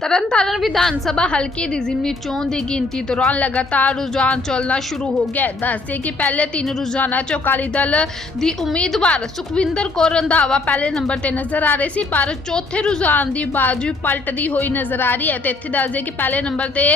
ਤਰਨਤਾਰਨ ਵਿਧਾਨ ਸਭਾ ਹਲਕੇ ਦੀ ਜ਼ਿਮਨੀ ਚੋਣ ਦੀ ਗਿਣਤੀ ਦੌਰਾਨ ਲਗਾਤਾਰ ਰੁਝਾਨ ਚੱਲਣਾ ਸ਼ੁਰੂ ਹੋ ਗਿਆ ਦੱਸਦੇ ਕਿ ਪਹਿਲੇ ਤਿੰਨ ਰੁਝਾਨਾਂ 'ਚ ਅਕਾਲੀ ਦਲ ਦੀ ਉਮੀਦਵਾਰ ਸੁਖਵਿੰਦਰ ਕੌਰ ਰੰਧਾਵਾ ਪਹਿਲੇ ਨੰਬਰ ਤੇ ਨਜ਼ਰ ਆ ਰਹੇ ਸੀ, ਪਰ ਚੌਥੇ ਰੁਝਾਨ ਦੀ ਬਾਜੂ ਪਲਟਦੀ ਹੋਈ ਨਜ਼ਰ ਆ ਰਹੀ ਹੈ ਤੇ ਇੱਥੇ ਦੱਸਦੇ ਕਿ ਪਹਿਲੇ ਨੰਬਰ ਤੇ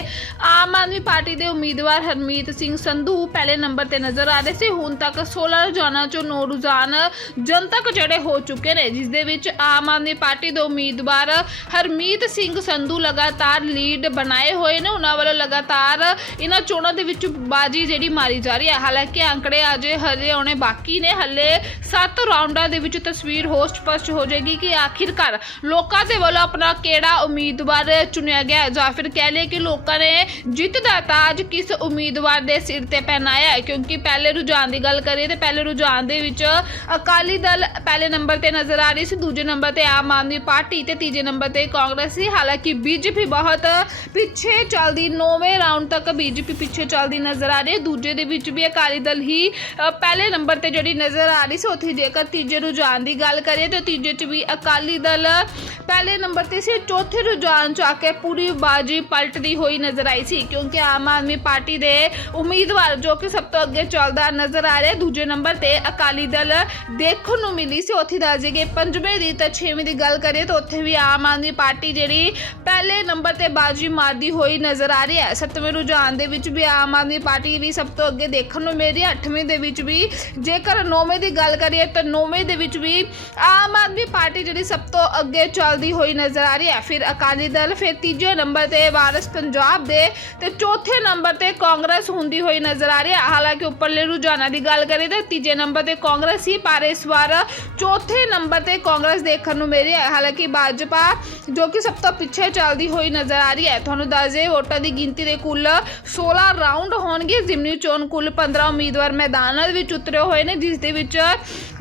ਆਮ ਆਦਮੀ ਪਾਰਟੀ ਦੇ ਉਮੀਦਵਾਰ ਹਰਮੀਤ ਸਿੰਘ ਸੰਧੂ ਪਹਿਲੇ ਨੰਬਰ ਤੇ ਨਜ਼ਰ ਆ ਰਹੇ ਸੀ। ਹੁਣ ਤੱਕ 16 ਰੁਝਾਨਾਂ 'ਚੋਂ 9 ਰੁਝਾਨ ਜਨਤਕ ਜਿਹੜੇ ਹੋ ਚੁੱਕੇ ਨੇ, ਜਿਸ ਦੇ ਵਿੱਚ ਆਮ ਆਦਮੀ ਪਾਰਟੀ ਦੇ ਉਮੀਦਵਾਰ ਹਰਮੀਤ ਸਿੰਘ ਸੰਧੂ ਲਗਾਤਾਰ ਲੀਡ ਬਣਾਏ ਹੋਏ ਨੇ। ਉਹਨਾਂ ਵੱਲੋਂ ਲਗਾਤਾਰ ਇਹਨਾਂ ਚੋਣਾਂ ਦੇ ਵਿੱਚ ਬਾਜੀ ਜਿਹੜੀ ਮਾਰੀ ਜਾ ਰਹੀ ਹੈ। ਹਾਲਾਂਕਿ ਅੰਕੜੇ ਅਜੇ ਹਜੇ ਆਉਣੇ ਬਾਕੀ ਨੇ। ਹੱਲੇ 7 ਰਾਉਂਡਾਂ ਦੇ ਵਿੱਚ ਤਸਵੀਰ ਹੋ ਸਪਸ਼ਟ ਹੋ ਜਾਏਗੀ ਕਿ ਆਖਿਰਕਾਰ ਲੋਕਾਂ ਦੇ ਵੱਲੋਂ ਆਪਣਾ ਕਿਹੜਾ ਉਮੀਦਵਾਰ ਚੁਣਿਆ ਗਿਆ ਜਾਂ ਫਿਰ ਕਹਿ ਲਈਏ ਕਿ ਲੋਕਾਂ ਨੇ ਜਿੱਤ ਦਾ ਤਾਜ ਕਿਸ ਉਮੀਦਵਾਰ ਦੇ ਸਿਰ ਤੇ ਪਹਿਨਾਇਆ ਹੈ। ਕਿਉਂਕਿ ਪਹਿਲੇ ਰੁਝਾਨ ਦੀ ਗੱਲ ਕਰੀਏ ਤੇ ਪਹਿਲੇ ਰੁਝਾਨ ਦੇ ਵਿੱਚ ਅਕਾਲੀ ਦਲ ਪਹਿਲੇ ਨੰਬਰ ਤੇ ਨਜ਼ਰ ਆ ਰਹੀ ਸੀ, ਦੂਜੇ ਨੰਬਰ ਤੇ ਆਮ ਆਦਮੀ ਪਾਰਟੀ ਤੇ ਤੀਜੇ ਨੰਬਰ ਤੇ ਕਾਂਗਰਸ ਸੀ। ਹਾਲਾਂਕਿ ਬੀਜੇਪੀ ਬਹੁਤ ਪਿੱਛੇ ਚੱਲਦੀ 9ਵੇਂ ਰਾਉਂਡ ਤੱਕ ਬੀਜੇਪੀ ਪਿੱਛੇ ਚੱਲਦੀ ਨਜ਼ਰ ਆ ਰਹੀ ਹੈ। ਦੂਜੇ ਦੇ ਵਿੱਚ ਵੀ ਅਕਾਲੀ ਦਲ ਹੀ ਪਹਿਲੇ ਨੰਬਰ ਤੇ ਜਿਹੜੀ ਨਜ਼ਰ ਆ ਰਹੀ ਸੀ, ਉੱਥੇ ਜੇਕਰ ਤੀਜੇ ਰੁਝਾਨ ਦੀ ਗੱਲ ਕਰੀਏ ਤਾਂ ਤੀਜੇ 'ਚ ਵੀ ਅਕਾਲੀ ਦਲ ਪਹਿਲੇ ਨੰਬਰ ਤੇ ਸੀ, ਚੌਥੇ ਰੁਝਾਨ 'ਚ ਆ ਕੇ ਪੂਰੀ ਬਾਜੀ ਪਲਟਦੀ ਹੋਈ ਨਜ਼ਰ ਆਈ ਸੀ, ਕਿਉਂਕਿ ਆਮ ਆਦਮੀ ਪਾਰਟੀ ਦੇ ਉਮੀਦਵਾਰ ਜੋ ਕਿ ਸਭ ਤੋਂ ਅੱਗੇ ਚੱਲਦਾ ਨਜ਼ਰ ਆ ਰਿਹਾ, ਦੂਜੇ ਨੰਬਰ ਤੇ ਅਕਾਲੀ ਦਲ ਦੇਖਣ ਨੂੰ ਮਿਲੀ ਸੀ। ਉੱਥੇ ਦੱਸ ਦਈਏ ਪੰਜਵੇਂ ਦੀ ਤੇ ਛੇਵੇਂ ਦੀ ਗੱਲ ਕਰੀਏ ਤਾਂ ਉੱਥੇ ਵੀ ਆਮ ਆਦਮੀ ਪਾਰਟੀ ਜਿਹੜੀ ਪਹਿਲੇ ਨੰਬਰ ਤੇ ਬਾਜੀ ਮਾਰਦੀ ਹੋਈ ਨਜ਼ਰ ਆ ਰਹੀ ਹੈ। ਸੱਤਵੇਂ ਰੁਝਾਨ ਦੇ ਵਿੱਚ ਵੀ ਆਮ ਆਦਮੀ ਪਾਰਟੀ ਵੀ ਸਭ ਤੋਂ ਅੱਗੇ ਦੇਖਣ ਨੂੰ ਮਿਲ ਰਹੀ ਹੈ। ਅੱਠਵੇਂ ਦੇ ਵਿੱਚ ਵੀ ਜੇਕਰ ਨੌਵੇਂ ਦੀ ਗੱਲ ਕਰੀਏ ਤਾਂ ਨੌਵੇਂ ਦੇ ਵਿੱਚ ਵੀ ਆਮ ਆਦਮੀ ਪਾਰਟੀ ਜਿਹੜੀ ਸਭ ਤੋਂ ਅੱਗੇ ਚੱਲਦੀ ਹੋਈ ਨਜ਼ਰ ਆ ਰਹੀ ਹੈ। ਫਿਰ ਅਕਾਲੀ ਦਲ, ਫਿਰ ਤੀਜੇ ਨੰਬਰ ਤੇ ਵਾਰਸ ਪੰਜਾਬ ਦੇ ਤੇ ਚੌਥੇ ਨੰਬਰ ਤੇ ਕਾਂਗਰਸ ਹੁੰਦੀ ਹੋਈ ਨਜ਼ਰ ਆ ਰਹੀ ਹੈ। ਹਾਲਾਂਕਿ ਉੱਪਰਲੇ ਰੁਝਾਨਾਂ ਦੀ ਗੱਲ ਕਰੀਏ ਤਾਂ ਤੀਜੇ ਨੰਬਰ ਤੇ ਕਾਂਗਰਸ ਹੀ, ਪਰ ਇਸ ਵਾਰ ਚੌਥੇ ਨੰਬਰ ਤੇ ਕਾਂਗਰਸ ਦੇਖਣ ਨੂੰ ਮਿਲ ਰਹੀ ਹੈ। ਹਾਲਾਂਕਿ ਭਾਜਪਾ ਜੋ ਕਿ ਸਭ ਤੋਂ ਪਿੱਛੇ ਚੱਲਦੀ ਹੋਈ ਨਜ਼ਰ ਆ ਰਹੀ ਹੈ। ਤੁਹਾਨੂੰ ਦੱਸ ਦੇ ਵੋਟਾਂ ਦੀ ਗਿਣਤੀ ਦੇ ਕੁੱਲ 16 ਰਾਉਂਡ ਹੋਣਗੇ। ਜ਼ਿਮਨੀ ਚੋਣ ਕੁੱਲ 15 ਉਮੀਦਵਾਰ ਮੈਦਾਨਾਂ ਦੇ ਵਿੱਚ ਉਤਰੇ ਹੋਏ ਨੇ, ਜਿਸ ਦੇ ਵਿੱਚ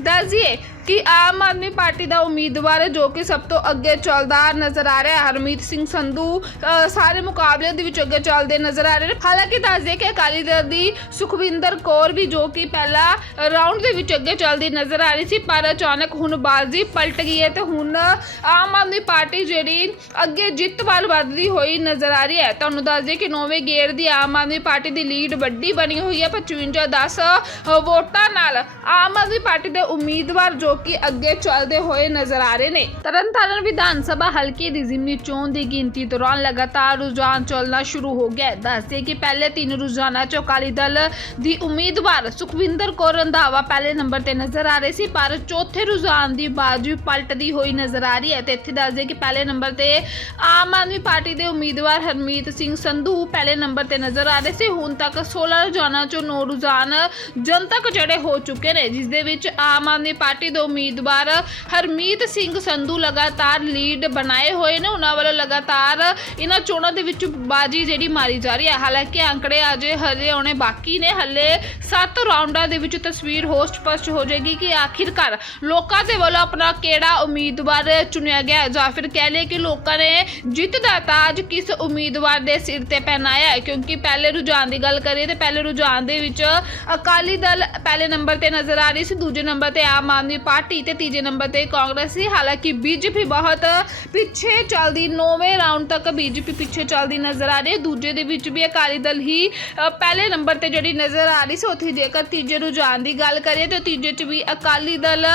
ਦੱਸ ਦਈਏ ਕਿ ਆਮ ਆਦਮੀ ਪਾਰਟੀ ਦਾ ਉਮੀਦਵਾਰ ਜੋ ਕਿ ਸਭ ਤੋਂ ਅੱਗੇ ਚੱਲਦਾ ਨਜ਼ਰ ਆ ਰਿਹਾ ਹੈ ਹਰਮੀਤ ਸਿੰਘ ਸੰਧੂ ਅ, ਸਾਰੇ ਮੁਕਾਬਲੇ ਦੇ ਵਿੱਚ ਅੱਗੇ ਚੱਲਦੇ ਨਜ਼ਰ ਆ ਰਹੇ ਨੇ। ਹਾਲਾਂਕਿ ਦੱਸ ਦੇ ਕਿ ਅਕਾਲੀ ਦਲ ਦੀ ਸੁਖਵਿੰਦਰ ਕੌਰ ਵੀ ਜੋ ਕਿ ਪਹਿਲਾ ਰਾਉਂਡ ਦੇ ਵਿੱਚ ਅੱਗੇ ਚੱਲਦੀ ਨਜ਼ਰ ਆ ਰਹੀ ਸੀ ਪਰ ਅਚਾਨਕ ਹੁਣ ਬਾਜ਼ੀ ਪਲਟ ਗਈ ਹੈ ਤੇ ਹੁਣ ਆਮ ਆਦਮੀ ਪਾਰਟੀ ਜਿਹੜੀ ਅੱਗੇ ਜਿੱਤ ਵੱਲ ਵੱਧਦੀ ਹੋਈ ਨਜ਼ਰ ਆ ਰਹੀ ਹੈ। ਤੁਹਾਨੂੰ ਦੱਸ ਦੇ ਕਿ ਨੌਵੇਂ ਗੇੜ ਦੀ ਆਮ ਆਦਮੀ ਪਾਰਟੀ ਦੀ ਲੀਡ ਵੱਡੀ ਬਣੀ ਹੋਈ ਹੈ 55 10 ਵੋਟਾਂ ਨਾਲ ਆਮ ਆਦਮੀ ਪਾਰਟੀ ਦੇ ਉਮੀਦਵਾਰ ਜੋ ਕਿ ਅੱਗੇ ਚੱਲਦੇ ਹੋਏ ਨਜ਼ਰ ਆ ਰਹੇ ਨੇ। ਤਰਨਤਾਰਨ ਵਿਧਾਨ ਸਭਾ ਹਲਕੇ ਦੀ ਜ਼ਿਮਨੀ ਚੋਣ ਦੀ ਗਿਣਤੀ ਦੌਰਾਨ ਲਗਾਤਾਰ ਰੁਝਾਨ ਚੱਲਣਾ ਸ਼ੁਰੂ ਹੋ ਗਿਆ ਦੱਸਦੇ ਕਿ ਪਹਿਲੇ ਤਿੰਨ ਰੁਝਾਨਾਂ 'ਚ ਅਕਾਲੀ ਦਲ ਦੀ ਉਮੀਦਵਾਰ ਸੁਖਵਿੰਦਰ ਕੌਰ ਰੰਧਾਵਾ ਪਹਿਲੇ ਨੰਬਰ ਤੇ ਨਜ਼ਰ ਆ ਰਹੇ ਸੀ, ਪਰ ਚੌਥੇ ਰੁਝਾਨ ਦੀ ਬਾਜੂ ਪਲਟਦੀ ਹੋਈ ਨਜ਼ਰ ਆ ਰਹੀ ਹੈ ਤੇ ਇੱਥੇ ਦੱਸਦੇ ਕਿ ਪਹਿਲੇ ਨੰਬਰ ਤੇ ਆਮ ਆਦਮੀ ਪਾਰਟੀ ਦੇ ਉਮੀਦਵਾਰ ਹਰਮੀਤ ਸਿੰਘ ਸੰਧੂ ਪਹਿਲੇ ਨੰਬਰ ਤੇ ਨਜ਼ਰ ਆ ਰਹੇ ਸੀ। ਹੁਣ ਤੱਕ 16 ਰੁਝਾਨਾਂ 'ਚੋਂ 9 ਰੁਝਾਨ ਜਨਤਕ ਜਿਹੜੇ ਹੋ ਚੁੱਕੇ ਨੇ, ਜਿਸ ਦੇ ਵਿੱਚ ਆਮ ਆਦਮੀ ਪਾਰਟੀ ਦੇ ਉਮੀਦਵਾਰ ਹਰਮੀਤ ਸਿੰਘ ਸੰਧੂ ਲਗਾਤਾਰ ਲੀਡ ਬਣਾਏ ਹੋਏ ਨੇ। ਉਹਨਾਂ ਵੱਲੋਂ ਲਗਾਤਾਰ ਇਹਨਾਂ ਚੋਣਾਂ ਦੇ ਵਿੱਚ ਬਾਜੀ ਜਿਹੜੀ ਮਾਰੀ ਜਾ ਰਹੀ ਹੈ। ਹਾਲਾਂਕਿ ਅੰਕੜੇ ਅਜੇ ਹਜੇ ਆਉਣੇ ਬਾਕੀ ਨੇ। ਹੱਲੇ 7 ਰਾਉਂਡਾਂ ਦੇ ਵਿੱਚ ਤਸਵੀਰ ਹੋ ਸਪਸ਼ਟ ਹੋ ਜਾਏਗੀ ਕਿ ਆਖਿਰਕਾਰ ਲੋਕਾਂ ਦੇ ਵੱਲੋਂ ਆਪਣਾ ਕਿਹੜਾ ਉਮੀਦਵਾਰ ਚੁਣਿਆ ਗਿਆ ਜਾਂ ਫਿਰ ਕਹਿ ਲਈਏ ਕਿ ਲੋਕਾਂ ਨੇ ਜਿੱਤ ਦਾ ਤਾਜ ਕਿਸ ਉਮੀਦਵਾਰ ਦੇ ਸਿਰ ਤੇ ਪਹਿਨਾਇਆ ਹੈ। ਕਿਉਂਕਿ ਪਹਿਲੇ ਰੁਝਾਨ ਦੀ ਗੱਲ ਕਰੀਏ ਤੇ ਪਹਿਲੇ ਰੁਝਾਨ ਦੇ ਵਿੱਚ ਅਕਾਲੀ ਦਲ ਪਹਿਲੇ ਨੰਬਰ ਤੇ ਨਜ਼ਰ ਆ ਰਹੀ ਸੀ, ਦੂਜੇ ਨੰਬਰ ਤੇ ਆਮ ਆਦਮੀ ਪਾਰਟੀ ਤੇ ਤੀਜੇ ਨੰਬਰ ਤੇ ਕਾਂਗਰਸ ਸੀ। ਹਾਲਾਂਕਿ ਬੀਜੇਪੀ ਬਹੁਤ ਪਿੱਛੇ ਚੱਲਦੀ 9ਵੇਂ ਰਾਉਂਡ ਤੱਕ ਬੀਜੇਪੀ ਪਿੱਛੇ ਚੱਲਦੀ ਨਜ਼ਰ ਆ ਰਹੀ ਹੈ। ਦੂਜੇ ਦੇ ਵਿੱਚ ਵੀ ਅਕਾਲੀ ਦਲ ਹੀ ਪਹਿਲੇ ਨੰਬਰ ਤੇ ਜਿਹੜੀ ਨਜ਼ਰ ਆ ਰਹੀ ਸੀ, ਉੱਥੇ ਜੇਕਰ ਤੀਜੇ ਰੁਝਾਨ ਦੀ ਗੱਲ ਕਰੀਏ ਤਾਂ ਤੀਜੇ 'ਚ ਵੀ ਅਕਾਲੀ ਦਲ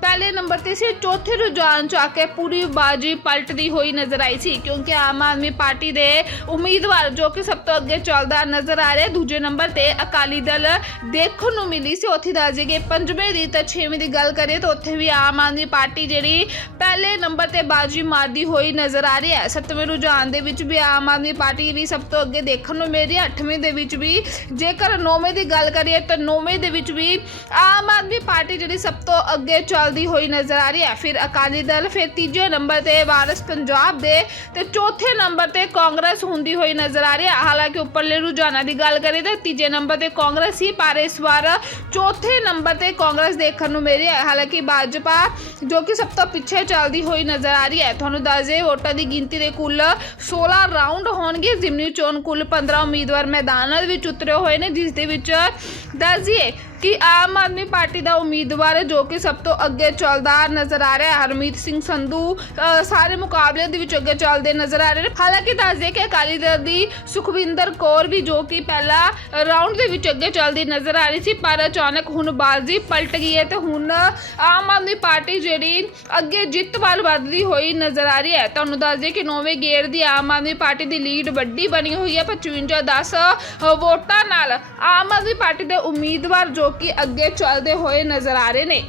ਪਹਿਲੇ ਨੰਬਰ ਤੇ ਸੀ। ਚੌਥੇ ਰੁਝਾਨ 'ਚ ਆ ਕੇ ਪੂਰੀ ਬਾਜੀ ਪਲਟਦੀ ਹੋਈ ਨਜ਼ਰ ਆਈ ਸੀ, ਕਿਉਂਕਿ ਆਮ ਆਦਮੀ ਪਾਰਟੀ ਦੇ ਉਮੀਦਵਾਰ ਜੋ ਕਿ ਸਭ ਤੋਂ ਅੱਗੇ ਚੱਲਦਾ ਨਜ਼ਰ ਆ ਰਿਹਾ, ਦੂਜੇ ਨੰਬਰ ਤੇ ਅਕਾਲੀ ਦਲ ਦੇਖਣ ਨੂੰ ਮਿਲੀ ਸੀ। ਉੱਥੇ ਦੱਸ ਦਈਏ ਪੰਜਵੇਂ ਦੀ ਤੇ ਛੇਵੇਂ ਦੀ ਗੱਲ ਕਰੀਏ ਤਾਂ ਉੱਥੇ ਵੀ ਆਮ ਆਦਮੀ ਪਾਰਟੀ ਜਿਹੜੀ ਪਹਿਲੇ ਨੰਬਰ ਤੇ ਬਾਜੀ ਮਾਰਦੀ ਹੋਈ ਨਜ਼ਰ ਆ ਰਹੀ ਹੈ। ਸੱਤਵੇਂ ਰੁਝਾਨ ਦੇ ਵਿੱਚ ਵੀ ਆਮ ਆਦਮੀ ਪਾਰਟੀ ਵੀ ਸਭ ਤੋਂ ਅੱਗੇ ਦੇਖਣ ਨੂੰ ਮਿਲ ਰਹੀ ਹੈ। ਅੱਠਵੇਂ ਦੇ ਵਿੱਚ ਵੀ ਜੇਕਰ ਨੌਵੇਂ ਦੀ ਗੱਲ ਕਰੀਏ ਤਾਂ ਨੌਵੇਂ ਦੇ ਵਿੱਚ ਵੀ ਆਮ ਆਦਮੀ ਪਾਰਟੀ ਜਿਹੜੀ ਸਭ ਤੋਂ ਅੱਗੇ ਚੱਲਦੀ ਹੋਈ ਨਜ਼ਰ ਆ ਰਹੀ ਹੈ। ਫਿਰ ਅਕਾਲੀ ਦਲ, ਫਿਰ ਤੀਜੇ ਨੰਬਰ ਤੇ ਵਾਰਸ ਪੰਜਾਬ ਦੇ ਤੇ ਚੌਥੇ ਨੰਬਰ ਤੇ ਕਾਂਗਰਸ ਹੁੰਦੀ ਹੋਈ ਨਜ਼ਰ ਆ ਰਹੀ ਹੈ। ਹਾਲਾਂਕਿ ਉੱਪਰਲੇ ਰੁਝਾਨਾਂ ਦੀ ਗੱਲ ਕਰੀਏ ਤਾਂ ਤੀਜੇ ਨੰਬਰ ਤੇ ਕਾਂਗਰਸ ਹੀ ਪਰ ਇਸ ਵਾਰ ਚੌਥੇ ਨੰਬਰ ਤੇ ਕਾਂਗਰਸ ਦੇਖਣ ਨੂੰ ਮਿਲ ਰਹੀ ਹੈ। ਹਾਲਾਂਕਿ ਹਾਲਾਂਕਿ ਭਾਜਪਾ, ਜੋ ਕਿ ਸਭ ਤੋਂ ਪਿੱਛੇ ਚੱਲਦੀ ਹੋਈ ਨਜ਼ਰ ਆ ਰਹੀ ਹੈ। ਤੁਹਾਨੂੰ ਦੱਸ ਦਈਏ, ਵੋਟਾਂ ਦੀ ਗਿਣਤੀ ਦੇ ਕੁੱਲ 16 ਰਾਊਂਡ ਹੋਣਗੇ। ਜ਼ਿਮਨੀ ਚੋਣ ਕੁੱਲ 15 ਉਮੀਦਵਾਰ ਮੈਦਾਨਾਂ ਵਿੱਚ ਉਤਰੇ ਹੋਏ ਨੇ, ਜਿਸ ਦੇ ਵਿੱਚ ਦੱਸ ਦਈਏ ਕਿ ਆਮ ਆਦਮੀ ਪਾਰਟੀ ਦਾ ਉਮੀਦਵਾਰ ਜੋ ਕਿ ਸਭ ਤੋਂ ਅੱਗੇ ਚੱਲਦਾ ਨਜ਼ਰ ਆ ਰਿਹਾ ਹੈ। ਹਰਮੀਤ ਸਿੰਘ ਸੰਧੂ ਸਾਰੇ ਮੁਕਾਬਲੇ ਦੇ ਵਿੱਚ ਅੱਗੇ ਚੱਲਦੇ ਨਜ਼ਰ ਆ ਰਹੇ ਨੇ। ਹਾਲਾਂਕਿ ਦੱਸ ਦਈਏ ਕਿ ਅਕਾਲੀ ਦਲ ਦੀ ਸੁਖਵਿੰਦਰ ਕੌਰ ਵੀ, ਜੋ ਕਿ ਪਹਿਲਾ ਰਾਊਂਡ ਦੇ ਵਿੱਚ ਅੱਗੇ ਚੱਲਦੀ ਨਜ਼ਰ ਆ ਰਹੀ ਸੀ, ਪਰ ਅਚਾਨਕ ਹੁਣ ਬਾਜ਼ੀ ਪਲਟ ਗਈ ਹੈ ਤੇ ਹੁਣ ਆਮ ਆਦਮੀ ਪਾਰਟੀ ਜਿਹੜੀ ਅੱਗੇ ਜਿੱਤ ਵੱਲ ਵੱਧਦੀ ਹੋਈ ਨਜ਼ਰ ਆ ਰਹੀ ਹੈ। ਤੁਹਾਨੂੰ ਦੱਸ ਦਈਏ ਕਿ ਨੌਵੇਂ ਗੇੜ ਦੀ ਆਮ ਆਦਮੀ ਪਾਰਟੀ ਦੀ ਲੀਡ ਵੱਡੀ ਬਣੀ ਹੋਈ ਹੈ। 55 10 ਵੋਟਾਂ ਨਾਲ ਆਮ ਆਦਮੀ ਪਾਰਟੀ ਦੇ ਉਮੀਦਵਾਰ ਜੋ ਕਿ ਅੱਗੇ ਚੱਲਦੇ ਹੋਏ ਨਜ਼ਰ ਆ ਰਹੇ ਨੇ।